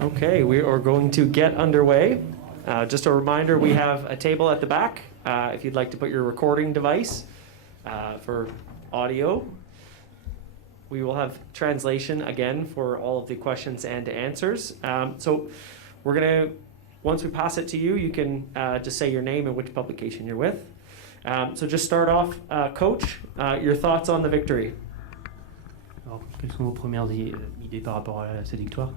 Okay, we are going to get underway. Just a reminder, we have a table at the back if you'd like to put your recording device for audio. We will have translation again for all of the questions and answers. So we're going to, once we pass it to you, you can just say your name and which publication you're with. So just start off, Coach, your thoughts on the victory. Alors, quelles sont vos premières idées par rapport à cette victoire?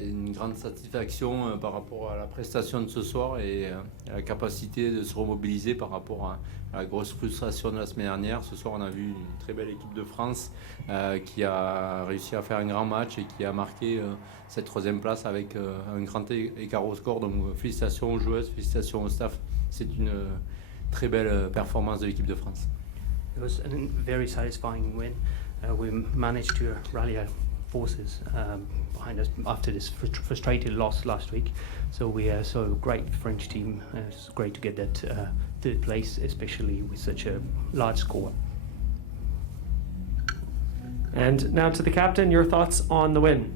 Une grande satisfaction par rapport à la prestation de ce soir et à la capacité de se remobiliser par rapport à la grosse frustration de la semaine dernière. Ce soir, on a vu une très belle équipe de France qui a réussi à faire un grand match et qui a marqué cette troisième place avec un grand écart au score. Donc félicitations aux joueuses, félicitations au staff. C'est une très belle performance de l'équipe de France. It was a very satisfying win. We managed to rally our forces behind us after this frustrated loss last week. So we saw a great French team. It's great to get that third place, especially with such a large score. And now to the captain, your thoughts on the win.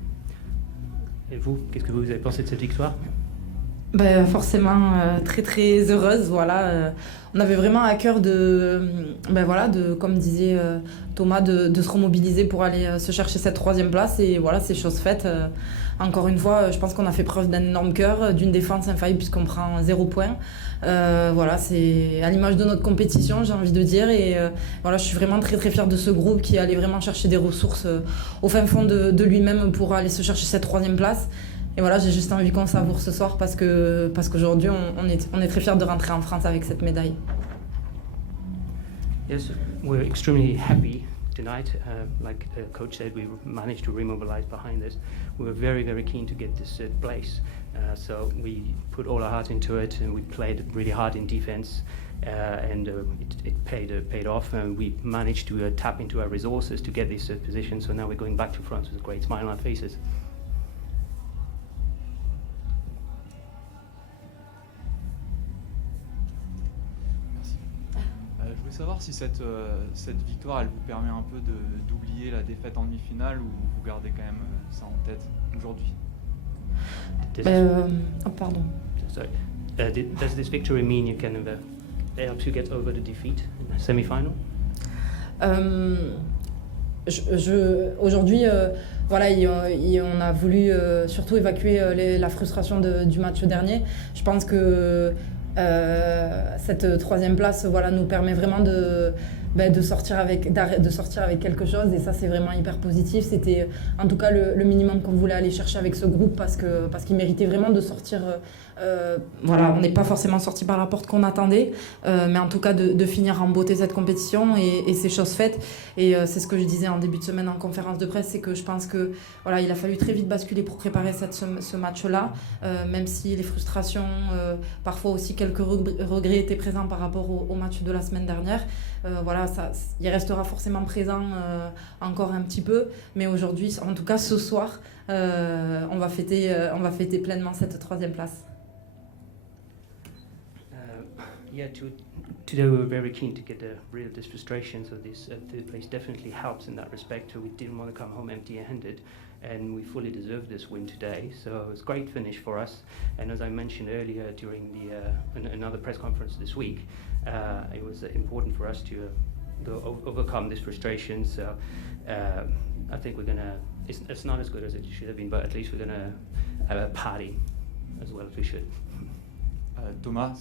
Et vous, qu'est-ce que vous avez pensé de cette victoire? Forcément très très heureuse, voilà. On avait vraiment à cœur de comme disait Thomas, de se remobiliser pour aller se chercher cette troisième place et voilà, c'est chose faite. Encore une fois, je pense qu'on a fait preuve d'un énorme cœur, d'une défense infaillible puisqu'on prend 0 point. Voilà, c'est à l'image de notre compétition, j'ai envie de dire, et voilà, je suis vraiment très très fière de ce groupe qui allait vraiment chercher des ressources au fin fond de lui-même pour aller se chercher cette troisième place. Et voilà, j'ai juste envie qu'on savoure ce soir parce qu'aujourd'hui, on est très fiers de rentrer en France avec cette médaille. Yes, we're extremely happy tonight. Like the coach said, we managed to remobilize behind us. We were very, very keen to get this place. So we put all our heart into it and we played really hard in defense. And it paid off, and we managed to tap into our resources to get this position. So now we're going back to France with a great smile on our faces. Je voulais savoir si cette victoire, elle vous permet un peu d'oublier la défaite en demi-finale ou vous gardez quand même ça en tête aujourd'hui. Pardon. Sorry. Does this victory mean you can help you get over the defeat in the semi-final? Aujourd'hui, voilà, on a voulu surtout évacuer la frustration du match dernier. Je pense que cette troisième place, voilà, nous permet vraiment de sortir avec quelque chose, et ça c'est vraiment hyper positif. C'était en tout cas le minimum qu'on voulait aller chercher avec ce groupe parce qu'il méritait vraiment de sortir. Voilà, on n'est pas forcément sorti par la porte qu'on attendait, mais en tout cas de finir en beauté cette compétition, et c'est chose faite. Et c'est ce que je disais en début de semaine en conférence de presse, c'est que je pense que voilà, il a fallu très vite basculer pour préparer ce match-là, même si les frustrations, parfois aussi quelques regrets étaient présents par rapport au match de la semaine dernière. Voilà, il restera forcément présent encore un petit peu, mais aujourd'hui, en tout cas ce soir, on va fêter pleinement cette troisième place. Today we were very keen to get rid of this frustration, so this third place definitely helps in that respect. So we didn't want to come home empty-handed, and we fully deserve this win today. So it's a great finish for us. And as I mentioned earlier during another press conference this week, it was important for us to overcome this frustration. So I think we're gonna. It's not as good as it should have been, but at least we're gonna have a party as well as we should. Thomas,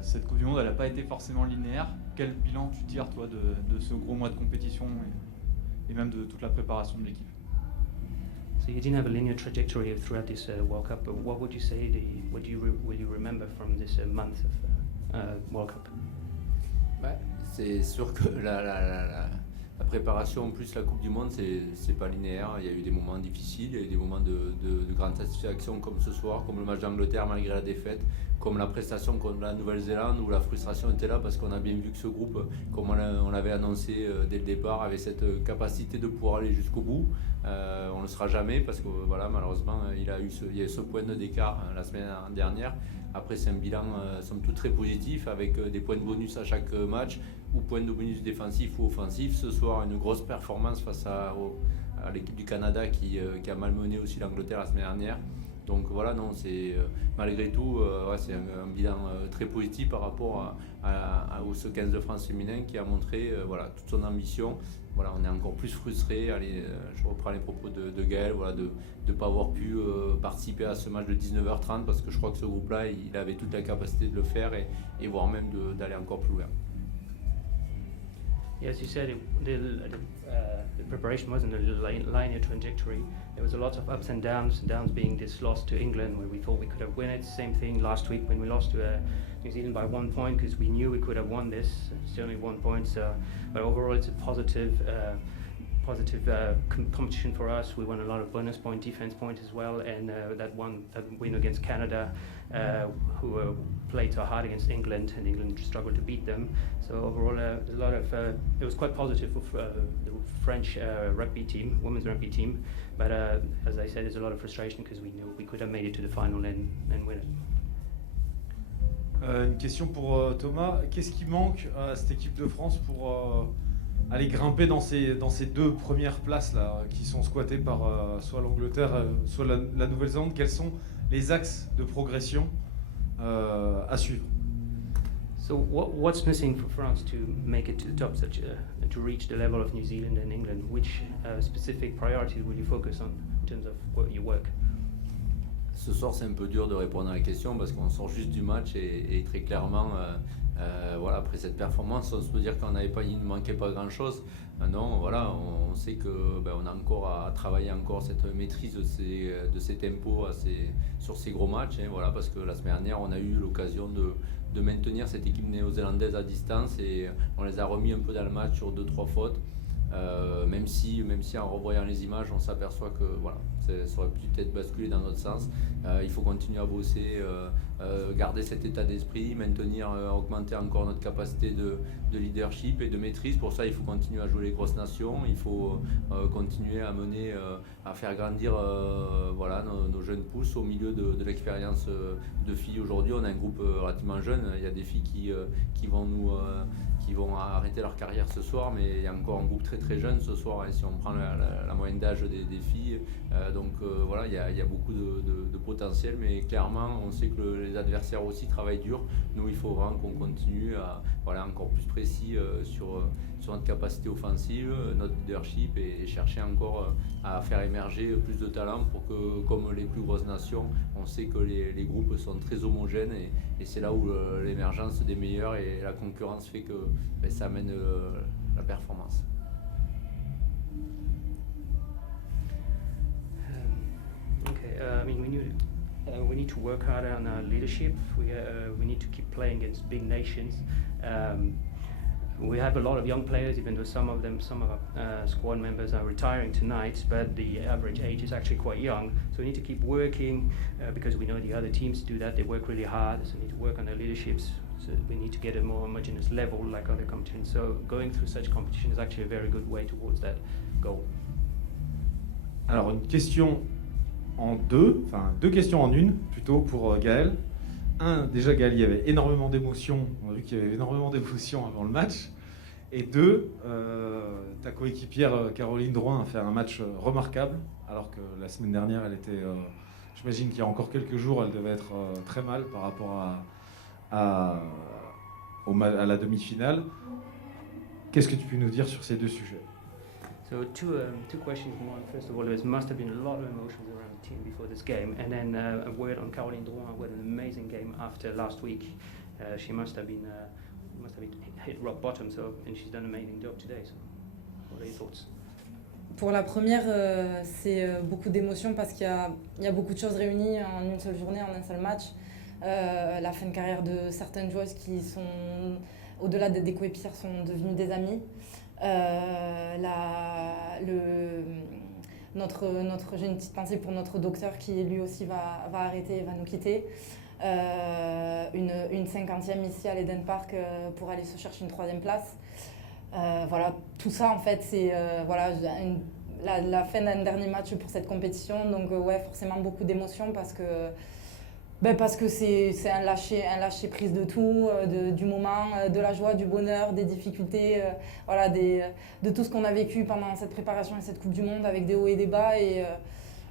cette Coupe du Monde, elle n'a pas été forcément linéaire. Quel bilan tu tires, toi, de ce gros mois de compétition et même de toute la préparation de l'équipe? So you didn't have a linear trajectory throughout this World Cup, but what would you say, will you remember from this month of World Cup? C'est sûr que la préparation, en plus la Coupe du Monde, c'est pas linéaire. Il y a eu des moments difficiles, il y a eu des moments de grande satisfaction comme ce soir, comme le match d'Angleterre malgré la défaite, comme la prestation contre la Nouvelle-Zélande où la frustration était là parce qu'on a bien vu que ce groupe, comme on l'avait annoncé dès le départ, avait cette capacité de pouvoir aller jusqu'au bout. On ne le sera jamais parce que voilà, malheureusement il y a eu ce point d'écart la semaine dernière. Après c'est un bilan somme toute très positif avec des points de bonus à chaque match. ou point de bonus défensif ou offensif. Ce soir, une grosse performance face à l'équipe du Canada qui a malmené aussi l'Angleterre la semaine dernière. Donc voilà, non, c'est malgré tout, c'est un bilan très positif par rapport au 15 de France féminin qui a montré toute son ambition. Voilà, on est encore plus frustré. Allez, je reprends les propos de Gaël, voilà, de ne pas avoir pu participer à ce match de 19h30 parce que je crois que ce groupe-là, il avait toute la capacité de le faire et voire même d'aller encore plus loin. Yes, you said the preparation wasn't a linear trajectory. There was a lot of ups and downs being this loss to England where we thought we could have won it. Same thing last week when we lost to New Zealand by 1 point because we knew we could have won this. It's only 1 point, but overall it's a positive competition for us. We won a lot of bonus point, defense point as well, and that win against Canada, who played so hard against England, and England struggled to beat them. So overall, it was quite positive for the French rugby team, women's rugby team. But as I said, there's a lot of frustration because we knew we could have made it to the final and win it. Une question pour Thomas. Qu'est-ce qui manque à cette équipe de France pour aller grimper dans ces 2 premières places là, qui sont squattées par soit l'Angleterre, soit la Nouvelle-Zélande? Quels sont les axes de progression à suivre? So what's missing for France to make it to the top, to reach the level of New Zealand and England? Which specific priorities will you focus on in terms of your work? Ce soir, c'est un peu dur de répondre à la question parce qu'on sort juste du match et très clairement, après cette performance, on se peut dire il ne manquait pas grand-chose. Non, voilà, on sait que on a encore à travailler cette maîtrise de ces tempos sur ces gros matchs. Voilà, parce que la semaine dernière, on a eu l'occasion de maintenir cette équipe néo-zélandaise à distance et on les a remis un peu dans le match sur 2-3 fautes. Même si en revoyant les images, on s'aperçoit que ça aurait pu peut-être basculer dans notre sens. Il faut continuer à bosser, garder cet état d'esprit, augmenter encore notre capacité de leadership et de maîtrise. Pour ça, il faut continuer à jouer les grosses nations, il faut continuer à faire grandir nos jeunes pousses au milieu de l'expérience de filles. Aujourd'hui, on a un groupe relativement jeune, il y a des filles qui vont arrêter leur carrière ce soir, mais il y a encore un groupe très très jeune ce soir, et si on prend la moyenne d'âge des filles, il y a beaucoup de potentiel, mais clairement on sait que les adversaires aussi travaillent dur. Nous, il faut vraiment qu'on continue à encore plus précis sur notre capacité offensive, notre leadership, et chercher encore à faire émerger plus de talents pour que, comme les plus grosses nations, on sait que les groupes sont très homogènes, et c'est là où l'émergence des meilleurs et la concurrence fait que ça amène la performance. We need to work harder on our leadership. We need to keep playing against big nations. We have a lot of young players, even though some of our squad members are retiring tonight, but the average age is actually quite young. So we need to keep working because we know the other teams do that. They work really hard, so we need to work on their leaderships. So we need to get a more homogeneous level like other competitions. So going through such competition is actually a very good way towards that goal. Alors une question en deux questions en une plutôt pour Gaël. Déjà Gaël, il y avait énormément d'émotions, on a vu qu'il y avait énormément d'émotions avant le match. Et 2, ta coéquipière Caroline Drouin a fait un match remarquable, alors que la semaine dernière, elle était, j'imagine qu'il y a encore quelques jours, elle devait être très mal par rapport à la demi-finale. Qu'est-ce que tu peux nous dire sur ces 2 sujets? So two questions. One, first of all, there must have been a lot of emotions around the team before this game, and then a word on Caroline Drouin, who had an amazing game after last week. She must have been hit rock bottom, and she's done an amazing job today. So, what are your thoughts? Pour la première, c'est beaucoup d'émotions parce qu'il y a beaucoup de choses réunies en une seule journée, en un seul match. La fin de carrière de certaines joueuses qui sont, au-delà des coéquipières, sont devenues des amies. J'ai une petite pensée pour notre docteur qui lui aussi va arrêter et va nous quitter. Une 50e ici à l'Eden Park pour aller se chercher une 3e place. Tout ça en fait c'est la fin d'un dernier match pour cette compétition, donc forcément beaucoup d'émotions parce que Ben parce que c'est un lâcher prise de tout, du moment, de la joie, du bonheur, des difficultés, voilà, de tout ce qu'on a vécu pendant cette préparation et cette Coupe du Monde avec des hauts et des bas et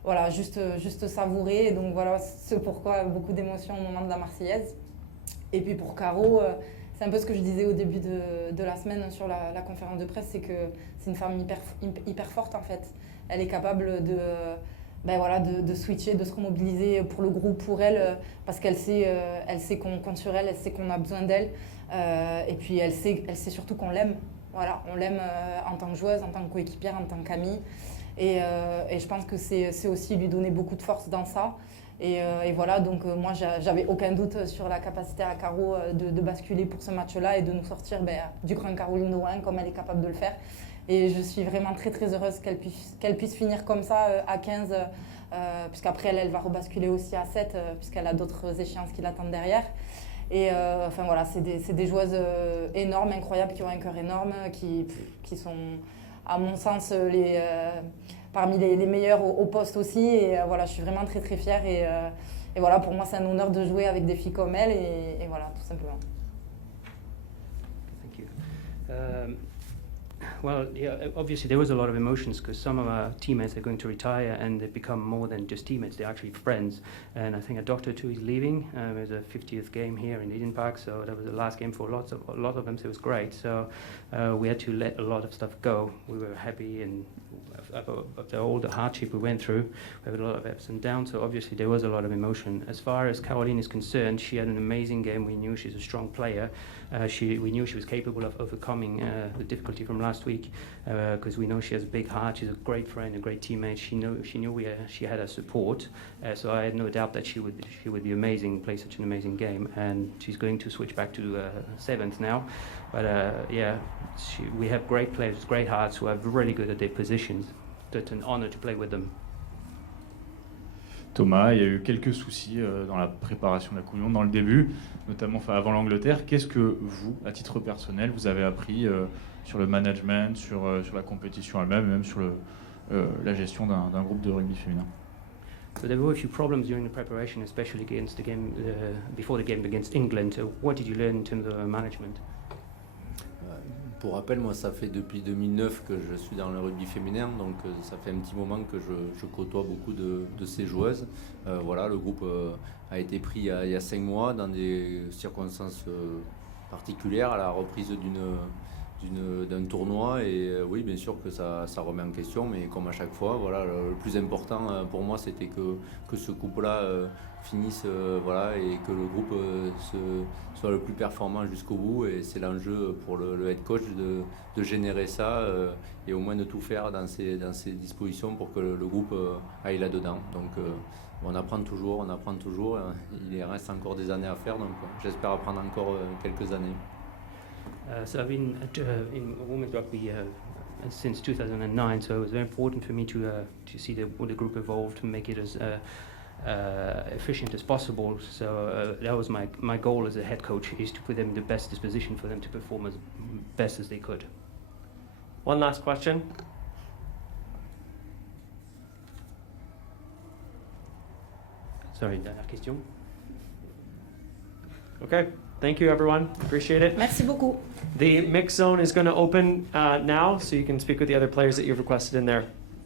voilà, juste savourer. Et donc voilà, c'est pourquoi beaucoup d'émotions au moment de la Marseillaise. Et puis pour Caro, c'est un peu ce que je disais au début de la semaine sur la conférence de presse, c'est que c'est une femme hyper forte en fait. Elle est capable de switcher, de se remobiliser pour le groupe, pour elle, parce qu'elle sait qu'on compte sur elle, elle sait qu'on a besoin d'elle. Et puis elle sait surtout qu'on l'aime. Voilà, on l'aime en tant que joueuse, en tant que coéquipière, en tant qu'amie. Et je pense que c'est aussi lui donner beaucoup de force dans ça. Et voilà, donc moi, j'avais aucun doute sur la capacité à Caro de basculer pour ce match-là et de nous sortir du Grand Caroline Nouin comme elle est capable de le faire. Et je suis vraiment très très heureuse qu'elle puisse finir comme ça à 15, puisqu'après elle va rebasculer aussi à 7, puisqu'elle a d'autres échéances qui l'attendent derrière. Et enfin voilà, c'est des joueuses énormes, incroyables, qui ont un cœur énorme, qui sont, à mon sens, parmi les meilleures au poste aussi. Et voilà, je suis vraiment très très fière. Et voilà, pour moi, c'est un honneur de jouer avec des filles comme elle. Et voilà, tout simplement. Thank you. Well, yeah, obviously there was a lot of emotions because some of our teammates are going to retire and they've become more than just teammates, they're actually friends. And I think a doctor too is leaving. It was a 50th game here in Eden Park, so that was the last game for a lot of them, so it was great. So we had to let a lot of stuff go. We were happy and after all the hardship we went through, we had a lot of ups and downs, so obviously there was a lot of emotion. As far as Caroline is concerned, she had an amazing game. We knew she's a strong player. We knew she was capable of overcoming the difficulty from last week because we know she has a big heart. She's a great friend, a great teammate. She knew she had our support, so I had no doubt that she would be amazing, play such an amazing game. And she's going to switch back to seventh now. But yeah, we have great players, great hearts who are really good at their positions. It's an honor to play with them. Thomas, il y a eu quelques soucis dans la préparation de la Coupe du Monde dans le début, notamment avant l'Angleterre. Qu'est-ce que vous, à titre personnel, vous avez appris sur le management, sur la compétition elle-même, et même sur la gestion d'un groupe de rugby féminin? So there were a few problems during the preparation, especially against the game before the game against England. So what did you learn in terms of management? Pour rappel, moi ça fait depuis 2009 que je suis dans le rugby féminin, donc ça fait un petit moment que je côtoie beaucoup de ces joueuses. Voilà, le groupe a été pris il y a 5 mois dans des circonstances particulières à la reprise d'un tournoi et oui bien sûr que ça remet en question, mais comme à chaque fois, voilà, le plus important pour moi c'était que ce couple-là finisse voilà, et que le groupe soit le plus performant jusqu'au bout, et c'est l'enjeu pour le head coach de générer ça et au moins de tout faire dans ses dispositions pour que le groupe aille là-dedans. Donc on apprend toujours, il reste encore des années à faire, donc j'espère apprendre encore quelques années. So I've been in women's rugby since 2009, so it was very important for me to see the group evolve, to make it as efficient as possible. So that was my goal as a head coach, is to put them in the best disposition for them to perform as best as they could. One last question. Sorry, dernière question. Okay, thank you everyone, appreciate it. Merci beaucoup. The mix zone is going to open now, so you can speak with the other players that you've requested in there.